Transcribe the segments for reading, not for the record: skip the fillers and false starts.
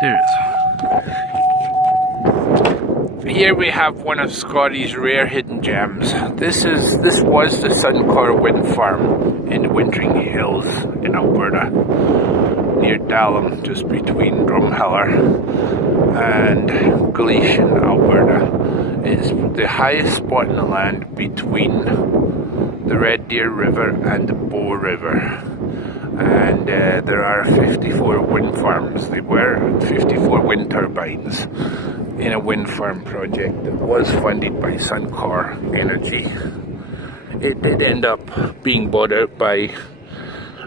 There it is. Here we have one of Scotty's rare hidden gems. This was the Suncor wind farm in the Wintering Hills in Alberta, near Dallam, just between Drumheller and Galician, Alberta. It's the highest spot in the land between the Red Deer River and the Bow River. And there are 54 wind farms. They were 54 wind turbines in a wind farm project that was funded by Suncor Energy. It did end up being bought out by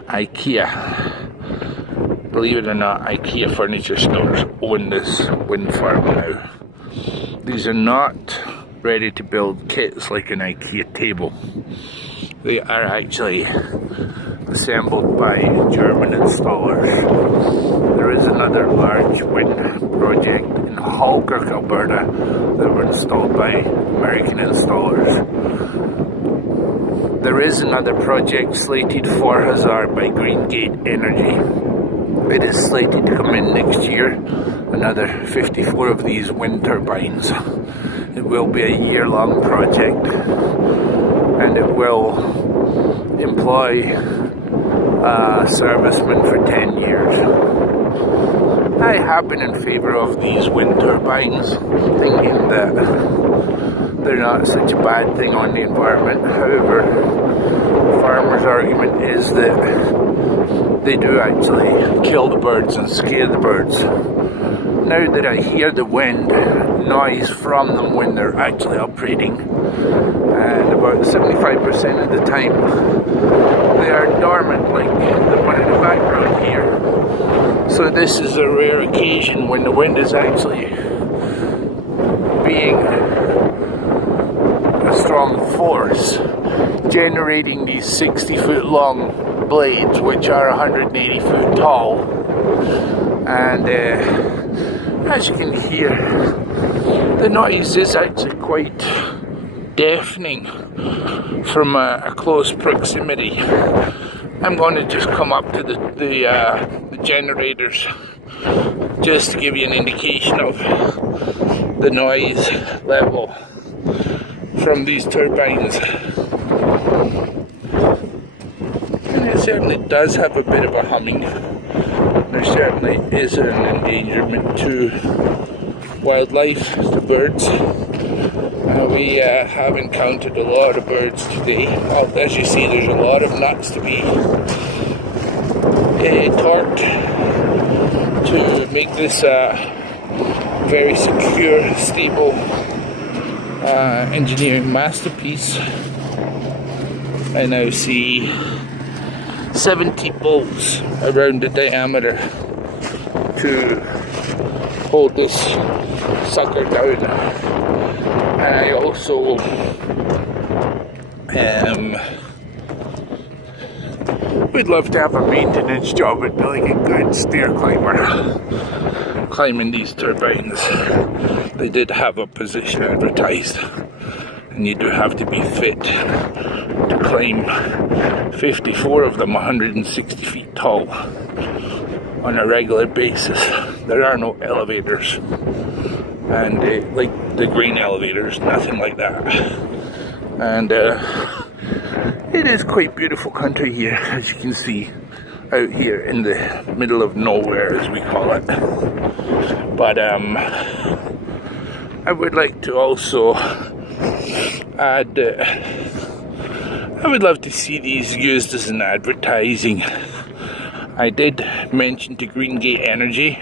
IKEA. Believe it or not, IKEA furniture stores own this wind farm now. These are not ready to build kits like an IKEA table. They are actually assembled by German installers. There is another large wind project in Halkirk, Alberta that were installed by American installers. There is another project slated for Hazard by Greengate Energy. It is slated to come in next year, another 54 of these wind turbines. It will be a year-long project, and it will employ servicemen for 10 years. I have been in favour of these wind turbines, thinking that they're not such a bad thing on the environment. However, the farmer's argument is that they do actually kill the birds and scare the birds. Now that I hear the wind noise from them when they're actually operating, and about 75% of the time they are dormant, like the one in the background here. So this is a rare occasion when the wind is actually being a strong force, generating these 60-foot long blades, which are 180 foot tall. And as you can hear, the noise is actually quite deafening from a close proximity. I'm going to just come up to the generators just to give you an indication of the noise level from these turbines. And it certainly does have a bit of a humming. There certainly is an endangerment to wildlife, to birds. We have encountered a lot of birds today. Well, as you see, there's a lot of nuts to be torqued to make this very secure, stable engineering masterpiece. I now see 70 bolts around the diameter to hold this sucker down. And I also would love to have a maintenance job at being a good stair climber, climbing these turbines. They did have a position advertised, and you do have to be fit to climb 54 of them, 160 feet tall, on a regular basis. There are no elevators, and like the green elevators, nothing like that. And it is quite beautiful country here, as you can see, out here in the middle of nowhere, as we call it. But I would like to also add that I would love to see these used as an advertising. I did mention to Greengate Energy,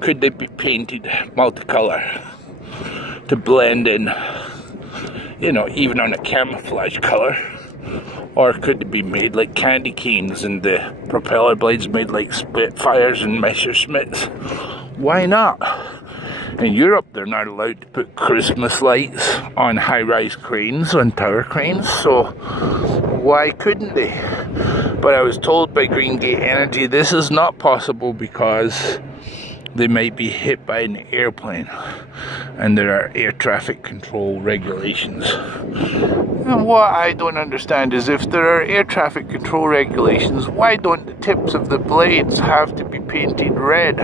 could they be painted multicolour to blend in, you know, even on a camouflage colour? Or could it be made like candy canes and the propeller blades made like Spitfires and Messerschmitts? Why not? In Europe, they're not allowed to put Christmas lights on high-rise cranes, on tower cranes, so why couldn't they? But I was told by Greengate Energy this is not possible because they might be hit by an airplane, and there are air traffic control regulations. And what I don't understand is if there are air traffic control regulations, why don't the tips of the blades have to be painted red?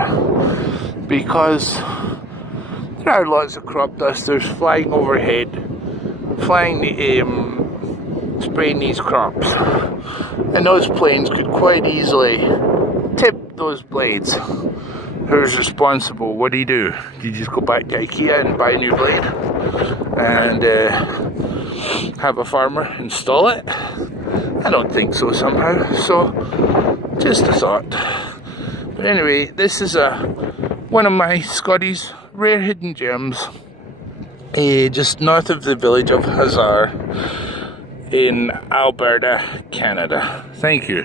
Because there are lots of crop dusters flying overhead, spraying these crops. And those planes could quite easily tip those blades. Who's responsible? What do? Do you just go back to IKEA and buy a new blade? And have a farmer install it? I don't think so somehow. So, just a thought. But anyway, this is one of my Scotty's rare hidden gems. Just north of the village of Hazard in Alberta, Canada. Thank you.